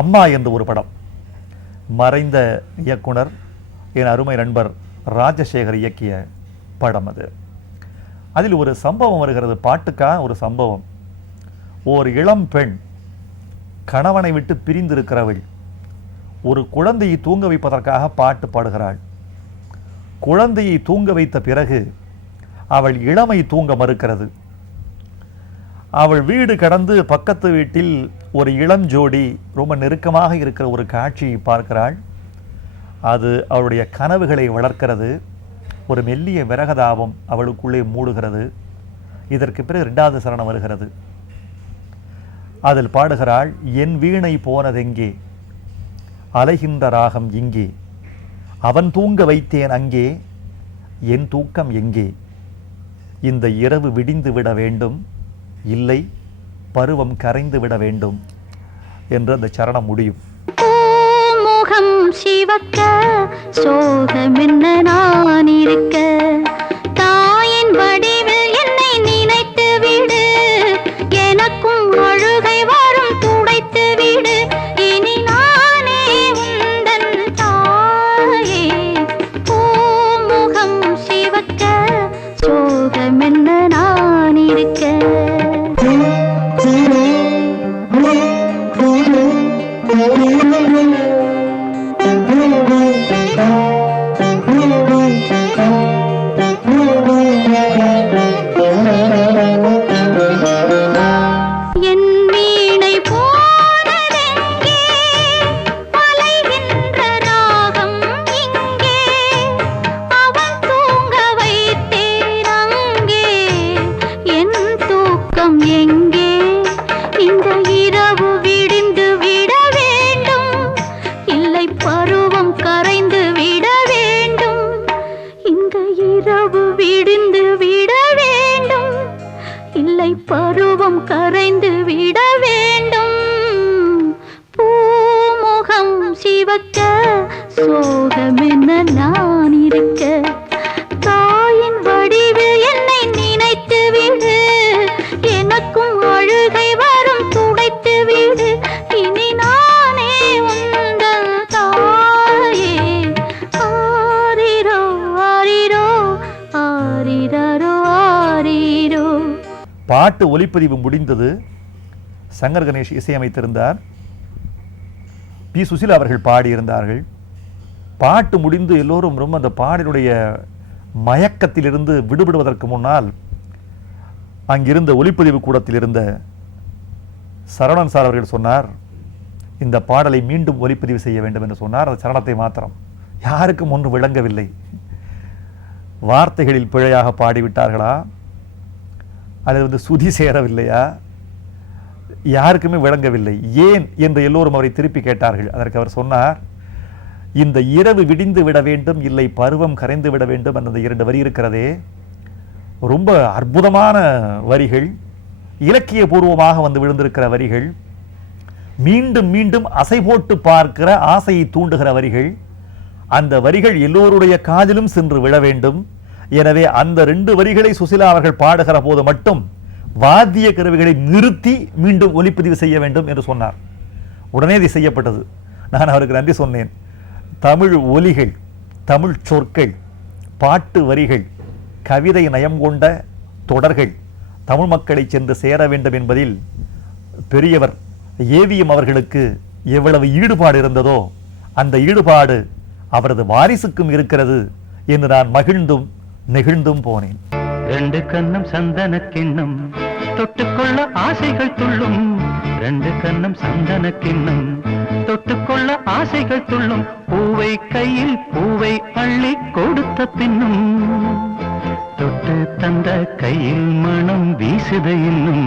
அம்மா என்ற ஒரு படம், மறைந்த இயக்குனர் என் அருமை நண்பர் ராஜசேகர் இயக்கிய படம் அது. அதில் ஒரு சம்பவம் வருகிறது, பாட்டுக்காக ஒரு சம்பவம். ஓர் இளம் பெண் கணவனை விட்டு பிரிந்திருக்கிறவள் ஒரு குழந்தையை தூங்க வைப்பதற்காக பாட்டு பாடுகிறாள். குழந்தையை தூங்க வைத்த பிறகு அவள் இளமை தூங்க மறுக்கிறது. அவள் வீடு கடந்து பக்கத்து வீட்டில் ஒரு இளம் ஜோடி ரொம்ப நெருக்கமாக இருக்கிற ஒரு காட்சியை பார்க்கிறாள். அது அவளுடைய கனவுகளை வளர்க்கிறது. ஒரு மெல்லிய விரகதாபம் அவளுக்குள்ளே மூடுகிறது. இதற்கு பிறகு 2வது சரணம் வருகிறது. அதில் பாடுகிறாள், என் வீணை போனதெங்கே, அலைகின்ற ராகம் இங்கே, அவன் தூங்க வைத்தேன் அங்கே, என் தூக்கம் எங்கே, இந்த இரவு விடிந்து விட வேண்டும், இல்லை பருவம் கரைந்து விட வேண்டும் என்று அந்த சரணம் முடியும். முகம் சிவக்க சோகம் என்ன நான் இருக்க, தாயின் வடிவில் என்னை நினைத்து விடு, எனக்கும் அழுகை வரும் துடைத்து விடு, இனி நானே உந்தன் தாயே. முகம் சிவக்க சோகம் என்ன நான் இருக்க. பருவம் கரைந்து விட வேண்டும், பூமுகம் சிவக்க சோகமென்ன நான் இருக்க, தாயின் வடிவில் என்னை நினைத்து விடு, எனக்கும் அழுகை வரும் துடைத்து விடு, இனி நானே உந்தன் தாயே. ஆரிரோ ஆரிரோ ஆரிரோ ஆரிரோ. பாட்டு ஒலிப்பதிவு முடிந்தது. சங்கர் கணேஷ் இசையமைத்திருந்தார். பி. சுசிலா அவர்கள் பாடியிருந்தார்கள். பாட்டு முடிந்து எல்லோரும் ரொம்ப அந்த பாடலுடைய மயக்கத்திலிருந்து விடுபடுவதற்கு முன்னால் அங்கிருந்த ஒலிப்பதிவு கூடத்தில் இருந்த சரவணன் சார் அவர்கள் சொன்னார், இந்த பாடலை மீண்டும் ஒலிப்பதிவு செய்ய வேண்டும் என்று சொன்னார். அந்த சரணத்தை மாத்திரம் யாருக்கும் ஒன்றும் விளங்கவில்லை. வார்த்தைகளில் பிழையாக பாடிவிட்டார்களா அல்லது சுதி சேரவில்லையா, யாருக்குமே விளங்கவில்லை. ஏன் என்று எல்லோரும் அவரை திருப்பி கேட்டார்கள். அதற்கு அவர் சொன்னார், இந்த இரவு விடிந்து விட வேண்டும், இல்லை பருவம் கரைந்து விட வேண்டும் என்ற 2 வரி இருக்கிறதே, ரொம்ப அற்புதமான வரிகள், இலக்கிய பூர்வமாக வந்து விழுந்திருக்கிற வரிகள், மீண்டும் மீண்டும் அசை போட்டு பார்க்கிற ஆசையை தூண்டுகிற வரிகள். அந்த வரிகள் எல்லோருடைய காதிலும் சென்று விழ வேண்டும். எனவே அந்த 2 வரிகளை சுசிலா அவர்கள் பாடுகிற போது மட்டும் வாத்திய கருவிகளை நிறுத்தி மீண்டும் ஒலிப்பதிவு செய்ய வேண்டும் என்று சொன்னார். உடனே இது செய்யப்பட்டது. நான் அவருக்கு நன்றி சொன்னேன். தமிழ் ஒலிகள், தமிழ் சொற்கள், பாட்டு வரிகள், கவிதை நயம் கொண்ட தொடர்கள் தமிழ் மக்களை சென்று சேர வேண்டும் என்பதில் பெரியவர் ஏவிஎம் அவர்களுக்கு எவ்வளவு ஈடுபாடு இருந்ததோ அந்த ஈடுபாடு அவரது வாரிசுக்கும் இருக்கிறது என்று நான் மகிழ்ந்தும் நெகிழ்ந்தும் போனேன். 2 கண்ணம் சந்தன கிண்ணம் தொட்டுக்கொள்ள ஆசைகள் துள்ளும், 2 கண்ணம் சந்தன கிண்ணம் தொட்டுக்கொள்ள ஆசைகள் துள்ளும், பூவை கையில் பூவை அள்ளி கொடுத்த பின்னும், தொட்டு தந்த கையில் மனம் வீசுத இன்னும்.